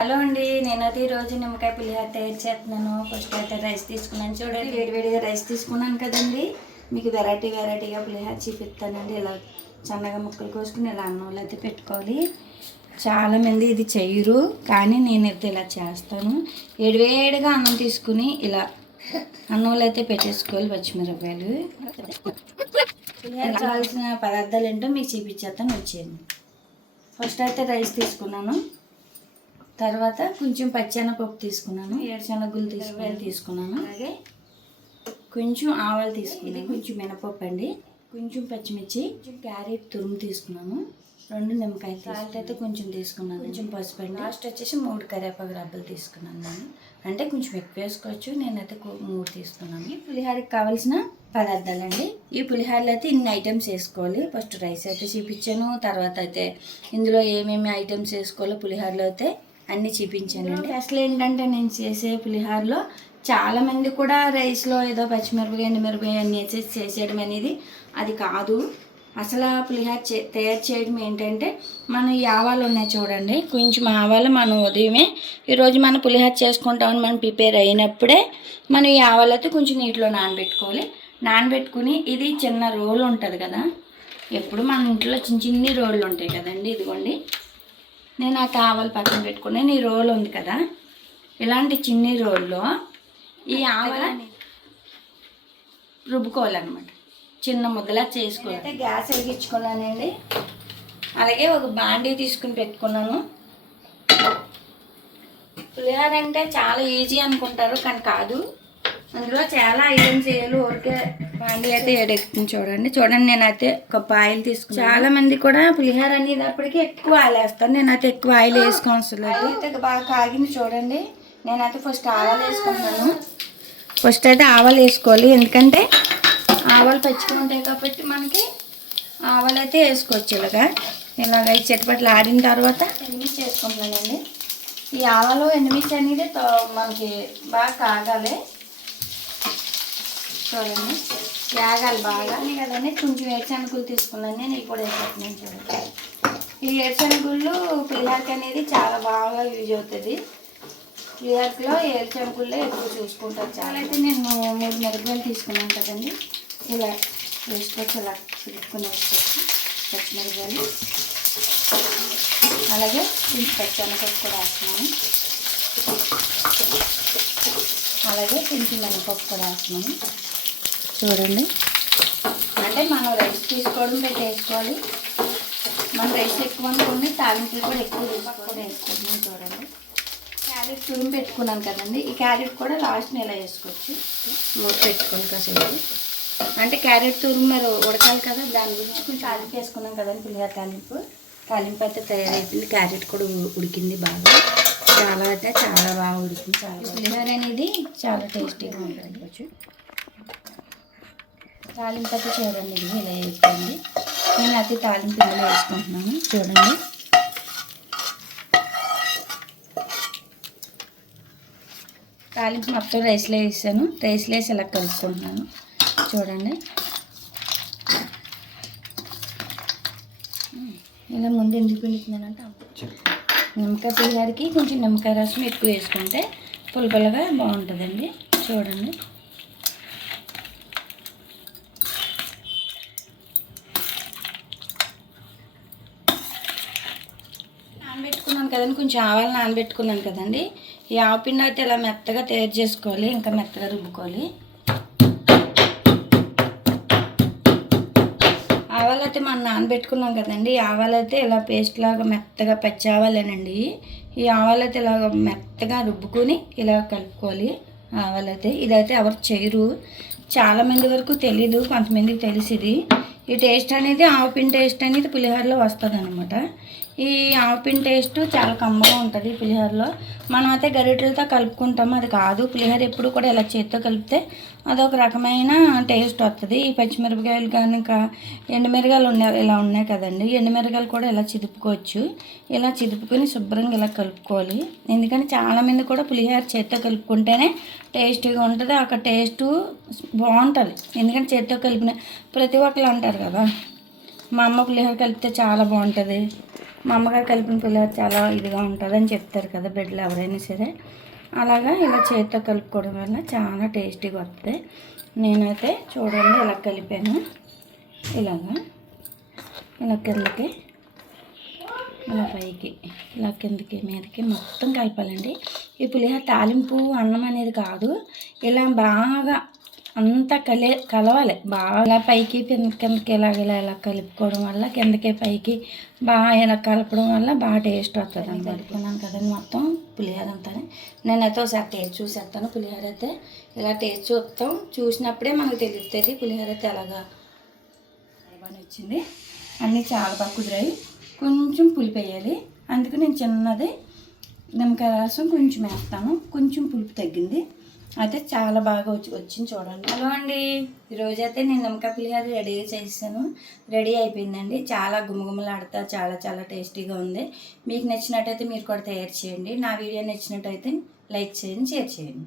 Hello అండి నేనైతే ఈరోజు నిమ్మకాయ పులిహోర తయారు చేస్తున్నాను. ఫస్ట్ అయితే రైస్ తీసుకున్నాను. చూడండి వేడివేడిగా రైస్ తీసుకున్నాను కదండి. మీకు వెరైటీ వెరైటీగా పులిహోర చూపిస్తానండి. ఇలా సన్నగా ముక్కలు కోసుకుని ఇలా అన్నంలో అయితే పెట్టుకోవాలి. చాలామంది ఇది చేయరు కానీ నేనైతే ఇలా చేస్తాను. వేడివేడిగా అన్నం తీసుకుని ఇలా అన్నంలో అయితే పెట్టేసుకోవాలి పచ్చిమిరపాయలు పులిహోర కావాల్సిన పదార్థాలు ఏంటో మీకు చూపించేస్తాను వచ్చేయండి. ఫస్ట్ అయితే రైస్ తీసుకున్నాను. తర్వాత కొంచెం పచ్చెనపప్పు తీసుకున్నాను ఏడుశనగులు తీసుకుని తీసుకున్నాను. అలాగే? కొంచెం ఆవాలు తీసుకున్నాను. కొంచెం మినపప్పు అండి. కొంచెం పచ్చిమిర్చి కొంచెం క్యారెట్ తురుము తీసుకున్నాను. రెండు నిమ్మకాయలు సాల్ట్ అయితే కొంచెం తీసుకున్నాను. కొంచెం పసుపు అండి. లాస్ట్ వచ్చేసి మూడు కరివేపాకు రబ్బలు తీసుకున్నాను నేను. అంటే కొంచెం ఎక్కువ వేసుకోవచ్చు. నేనైతే మూడు తీసుకున్నాను. ఈ పులిహోరకి కావాల్సిన పదార్థాలండి. ఈ పులిహోరలో అయితే ఇన్ని ఐటమ్స్ వేసుకోవాలి. ఫస్ట్ రైస్ అయితే చూపించాను. తర్వాత అయితే ఇందులో ఏమేమి ఐటమ్స్ వేసుకోవాలో పులిహోరలో అయితే అన్నీ చూపించానండి. అసలు ఏంటంటే నేను చేసే పులిహోరలో చాలామంది కూడా రైస్లో ఏదో పచ్చిమిరపకాయ ఎండుమిరపకాయ అన్నీ వేసేసి చేసేయడం అనేది అది కాదు. అసలు ఆ పులిహార చే తయారు చేయడం ఏంటంటే మనం ఈ ఆవాలు ఉన్నాయి చూడండి. కొంచెం ఆవాలు మనం ఉదయమే ఈరోజు మనం పులిహోర చేసుకుంటామని మనం ప్రిపేర్ అయినప్పుడే మనం ఈ ఆవాలు కొంచెం నీటిలో నానబెట్టుకోవాలి. నానబెట్టుకుని ఇది చిన్న రోలు ఉంటుంది కదా. ఎప్పుడు మన ఇంట్లో చిన్న చిన్ని రోళ్ళు ఉంటాయి కదండి ఇదిగోండి. నేను ఆ కావాలి పక్కన పెట్టుకుని ఈ రోల్ ఉంది కదా? ఇలాంటి చిన్ని రోల్లో ఈ ఆవల రుబ్బుకోవాలన్నమాట. చిన్న ముద్దలా చేసుకోవాలి. గ్యాస్ వెలిగించుకున్నానండి. అలాగే ఒక బాండీ తీసుకుని పెట్టుకున్నాను. పులిహోర అంటే చాలా ఈజీ అనుకుంటారు కానీ కాదు. అందులో చాలా ఐటమ్స్ వేయాలి ఊరికే బాండీ అయితే ఎడెక్కుతుంది చూడండి. చూడండి నేనైతే ఒక ఆయిల్ తీసుకున్నాను. చాలా మంది కూడా పులిహోర అనేటప్పటికి ఎక్కువ ఆయిల్ వేస్తాను నేనైతే ఎక్కువ ఆయిల్ లేదు అయితే బాగా కాగింది చూడండి. నేనైతే ఫస్ట్ ఆవాలు వేసుకుంటున్నాను. ఫస్ట్ అయితే ఆవాలు వేసుకోవాలి. ఎందుకంటే ఆవాలు పచ్చిగా ఉంటాయి కాబట్టి మనకి ఆవాలు అయితే వేసుకోవచ్చు ఇలాగా. ఇలాగ ఈ చెట్టుపట్లు ఆడిన తర్వాత ఎండుమిర్చి వేసుకుంటున్నానండి. ఈ ఆవాలు ఎండుమిర్చి అనేది మనకి బాగా కాగాలి. చూడండి. వేగాలి బాగా. నేను కదండి కొంచెం ఏడ్చనుకులు తీసుకున్నాను. నేను ఇవి కూడా వేసేస్తున్నాను చూడండి. ఈ ఏడ్చనుగుళ్ళు పిల్లలకి అనేది చాలా బాగా యూజ్ అవుతుంది. పిల్లలకిలో ఏడ్చనుకుల్లో ఎక్కువ చూసుకుంటారు చాలా. అయితే నేను మూడు మిరపకాయలు తీసుకున్నాను కదండి. ఇలా వేసుకోవచ్చు ఇలా చిలుపుకొని వేసుకోవచ్చు పచ్చిమిరపకాయలు. అలాగే కొంచెం పచ్చనపప్పు కూడా వేస్తున్నాను. అలాగే కొంచెం మినపప్పు కూడా వేస్తున్నాను. చూడండి. అంటే మనం రైస్ తీసుకోవడం పెట్టి వేసుకోవాలి మన రైస్ ఎక్కువ అనుకోండి తాలింపులు కూడా ఎక్కువ కూడా వేసుకుంటున్నాం చూడండి. క్యారెట్ తురుము పెట్టుకున్నాను కదండి ఈ క్యారెట్ కూడా లాస్ట్ ఇలా వేసుకోవచ్చు. మూత పెట్టుకోండి కాసేపు. అంటే క్యారెట్ తురుము మరి ఉడకాలి కదా దాని గురించి కొంచెం తాలింపు వేసుకున్నాం కదండి పులిహోర తాలింపు. తాలింపు అయితే తయారైపోయింది క్యారెట్ కూడా ఉడికింది బాగా. చాలా అయితే చాలా బాగా ఉడికింది చాలా పులిహోర అనేది చాలా టేస్టీగా ఉంటుంది తాలింపు అయితే చూడండి ఇది ఇలా వేసుకోండి. నేను అతి తాలింపు ఇందులో వేసుకుంటున్నాను చూడండి. తాలింపు మొత్తం రైస్లో వేసాను రైస్లో వేసి ఇలా కలుపుకుంటున్నాను చూడండి. ఇలా ముందు ఎందుకు పిండుతున్నానంటే నిమ్మకాయ పులిహారకి కొంచెం నిమ్మకాయ రసం ఎక్కువ వేసుకుంటే పులపలగా బాగుంటుందండి చూడండి. నానబెట్టుకున్నాను కదండి కొంచెం ఆవాలు నానబెట్టుకున్నాను కదండి. ఈ ఆవుపిండి అయితే ఇలా మెత్తగా తయారు చేసుకోవాలి ఇంకా మెత్తగా రుబ్బుకోవాలి. ఆవాలు అయితే మనం నానబెట్టుకున్నాం కదండి. ఆవాలు అయితే ఇలా పేస్ట్ లాగా మెత్తగా పచ్చి ఆవాలేనండి. ఈ ఆవాలు అయితే ఇలా మెత్తగా రుబ్బుకొని ఇలా కలుపుకోవాలి. ఆవాలు అయితే ఇదైతే ఎవరు చేయరు. చాలామంది వరకు తెలీదు కొంతమందికి తెలిసిది. ఈ టేస్ట్ అనేది ఆవపిండి టేస్ట్ అనేది పులిహోరలో వస్తుంది అనమాట ఈ ఆవపిండి టేస్ట్ చాలా కమ్మగా ఉంటుంది పులిహోరలో. మనం అయితే గరిటెలతో కలుపుకుంటాము. అది కాదు పులిహోర ఎప్పుడు కూడా ఇలా చేత్తో కలిపితే అదొక రకమైన టేస్ట్ వస్తుంది ఈ పచ్చిమిరపకాయలు కనుక ఇంకా ఎండుమిరగాయలు ఉన్నాయి ఇలా ఉన్నాయి కదండి ఎండుమిరగాయలు కూడా ఇలా చిదుపుకోవచ్చు. ఇలా చిదుపుకొని శుభ్రంగా ఇలా కలుపుకోవాలి. ఎందుకంటే చాలామంది కూడా పులిహోర చేత్తో కలుపుకుంటేనే టేస్టీగా ఉంటుంది. ఒక టేస్ట్ బాగుంటుంది. ఎందుకంటే చేత్తో కలిపిన ప్రతి ఒక్కరు అంటారు కదా మా అమ్మ పులిహోర కలిపితే చాలా బాగుంటుంది. మా అమ్మగారు కలిపిన పిల్లలు చాలా ఇదిగా ఉంటుందని చెప్తారు కదా బిడ్డలు ఎవరైనా సరే. అలాగా ఇలా చేతితో కలుపుకోవడం వల్ల చాలా టేస్టీగా వస్తుంది. నేనైతే చూడండి ఇలా కలిపాను. ఇలాగా ఇలా కిందకి ఇలా పైకి ఇలా కిందకి మీదకి మొత్తం కలపాలండి. ఈ పులిహోర తాలింపు అన్నం అనేది కాదు ఇలా బాగా అంతా కలే కలవాలి. బాగా ఇలా పైకి కింద- కిందకి ఇలాగ ఇలా ఇలా కలుపుకోవడం వల్ల కిందకి పైకి బాగా ఇలా కలపడం వల్ల బాగా టేస్ట్ వస్తుంది అని కలుపుకున్నాను కదండి మొత్తం పులిహోర అంతా నేనైతే ఒకసారి టేస్ట్ చూసేస్తాను పులిహోర అయితే. ఇలా టేస్ట్ చూస్తాం. చూసినప్పుడే మనకు తెలుస్తుంది పులిహోర అయితే ఎలాగా బాగా వచ్చింది. అన్నీ చాలా బాగా కుదిరాయి. కొంచెం పులుపు వేయాలి. అందుకు నేను చిన్నది నిమ్మకాయ రసం కొంచెం వేస్తాను. కొంచెం పులుపు తగ్గింది. అయితే చాలా బాగా వచ్చి వచ్చింది చూడండి. హలో అండి. ఈరోజు అయితే నేను నిమ్మకాయ పులిహోర రెడీ చేసాను రెడీ అయిపోయిందండి. చాలా గుమగుమలాడుతా చాలా చాలా టేస్టీగా ఉంది. మీకు నచ్చినట్టయితే మీరు కూడా తయారు చేయండి. నా వీడియో నచ్చినట్టయితే లైక్ చేయండి షేర్ చేయండి.